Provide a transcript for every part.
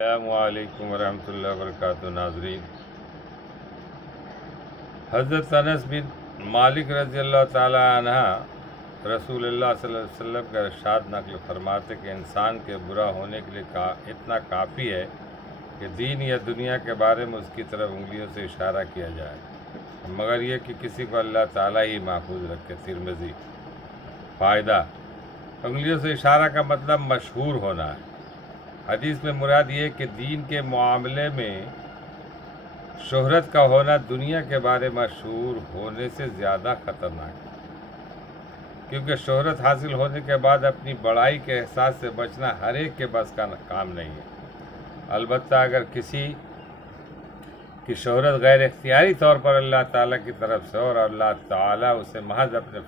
अस्सलामुअलैकुम वरहमतुल्लाहि वबरकातुहू। नाज़रीन, हज़रत अनस बिन मालिक रज़ियल्लाहु ताला अन्हा रसूलुल्लाह सल्लल्लाहु अलैहि वसल्लम का इरशाद नक़ल फरमाते कि इंसान के बुरा होने के लिए इतना काफ़ी है कि दीन या दुनिया के बारे में उसकी तरफ उंगलियों से इशारा किया जाए, मगर यह कि किसी को अल्लाह ताला ही महफूज रखे। तिरमिज़ी। फ़ायदा: उंगलियों से इशारा का मतलब मशहूर होना है। हदीस में मुराद ये कि दीन के मामले में शोहरत का होना दुनिया के बारे में मशहूर होने से ज़्यादा ख़तरनाक है, क्योंकि शोहरत हासिल होने के बाद अपनी बड़ाई के एहसास से बचना हर एक के बस का काम नहीं है। अलबत्ता अगर किसी की शोहरत गैर इख्तियारी तौर पर अल्लाह ताला की तरफ से और अल्लाह ताला उसे महज अपने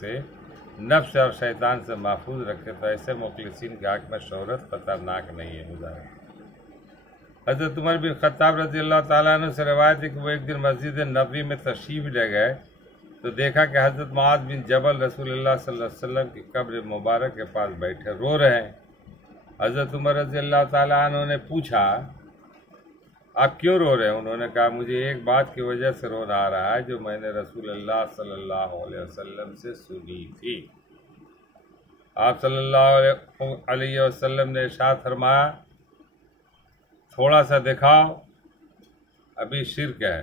से नफ्स और शैतान से महफूज रखे, तो ऐसे मुखलिसीन के हक़ में शोहरत ख़तरनाक नहीं है। हज़रत उमर बिन ख़त्ताब रज़ियल्लाहु ताला अन्हु से रवायत है कि वो एक दिन मस्जिद नबवी में तशरीफ़ ले गए तो देखा कि हज़रत मुआज़ बिन जबल रसूलुल्लाह सल्लल्लाहु अलैहि वसल्लम की कब्र मुबारक के पास बैठे रो रहे हैं। हज़रत उमर रज़ियल्लाहु ताला अन्हु ने पूछा, आप क्यों रो रहे हैं? उन्होंने कहा, मुझे एक बात की वजह से रोना आ रहा है जो मैंने रसूलुल्लाह सल्लल्लाहु अलैहि वसल्लम से सुनी थी। आप सल्लल्लाहु अलैहि वसल्लम ने इरशाद फरमाया, थोड़ा सा दिखाओ अभी शिर्क है,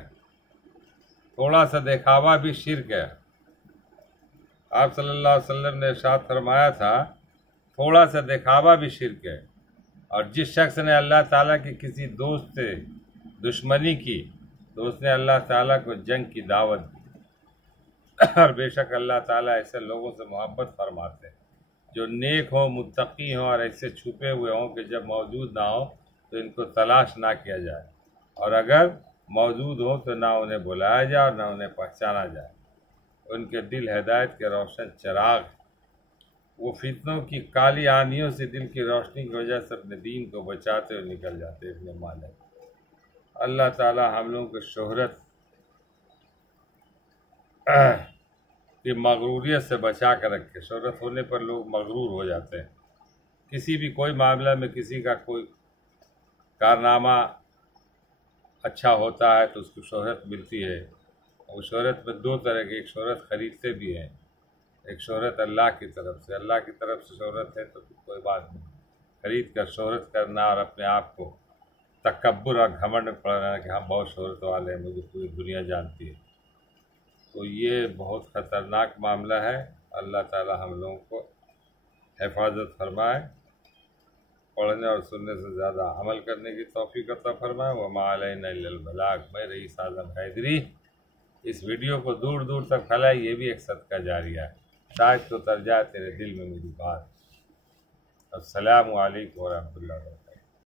थोड़ा सा दिखावा भी शिर्क है। आप सल्लल्लाहु अलैहि वसल्लम ने इरशाद फरमाया था, थोड़ा सा दिखावा भी शिर्क है। और जिस शख्स ने अल्लाह ताला की किसी दोस्त से दुश्मनी की तो उसने अल्लाह ताला को जंग की दावत दी। और बेशक अल्लाह ताला ऐसे लोगों से मोहब्बत फरमाते हैं जो नेक हों, मुत्तकी हों और ऐसे छुपे हुए हों कि जब मौजूद ना हो तो इनको तलाश ना किया जाए, और अगर मौजूद हो तो ना उन्हें बुलाया जाए और ना उन्हें पहचाना जाए। उनके दिल हिदायत के रोशन चिराग, वो फितनों की काली आंधियों से दिल की रोशनी की वजह से अपने दीन को बचाते हुए निकल जाते। इब्ने मालिक। अल्लाह ताला हम लोगों को शोहरत की मगरूरियत से बचा कर रखे। शोहरत होने पर लोग मगरूर हो जाते हैं। किसी भी कोई मामला में किसी का कोई कारनामा अच्छा होता है तो उसको शोहरत मिलती है। और शोहरत में दो तरह की, एक शोहरत ख़रीदते भी हैं, एक शोहरत अल्लाह की तरफ से। अल्लाह की तरफ से शोहरत है तो कोई बात नहीं, खरीद कर शोहरत करना और अपने आप को तकब्बुर और घमंड में पड़ना कि हम बहुत शोहरत वाले हैं, मुझे पूरी दुनिया जानती है, तो ये बहुत ख़तरनाक मामला है। अल्लाह ताला हम लोगों को हिफाजत फरमाए, पढ़ने और सुनने से ज़्यादा अमल करने की तौफीक अता फरमाए। व मा अलैना इल्लल बलाग। मैं रईस आज़म हैदरी। इस वीडियो को दूर दूर तक फैलाए, ये भी एक सदका जारिया है, शायद तो उतर जाए तेरे दिल में मेरी बात। अस्सलामु अलैकुम व रहमतुल्लाहि व बरकातुहू।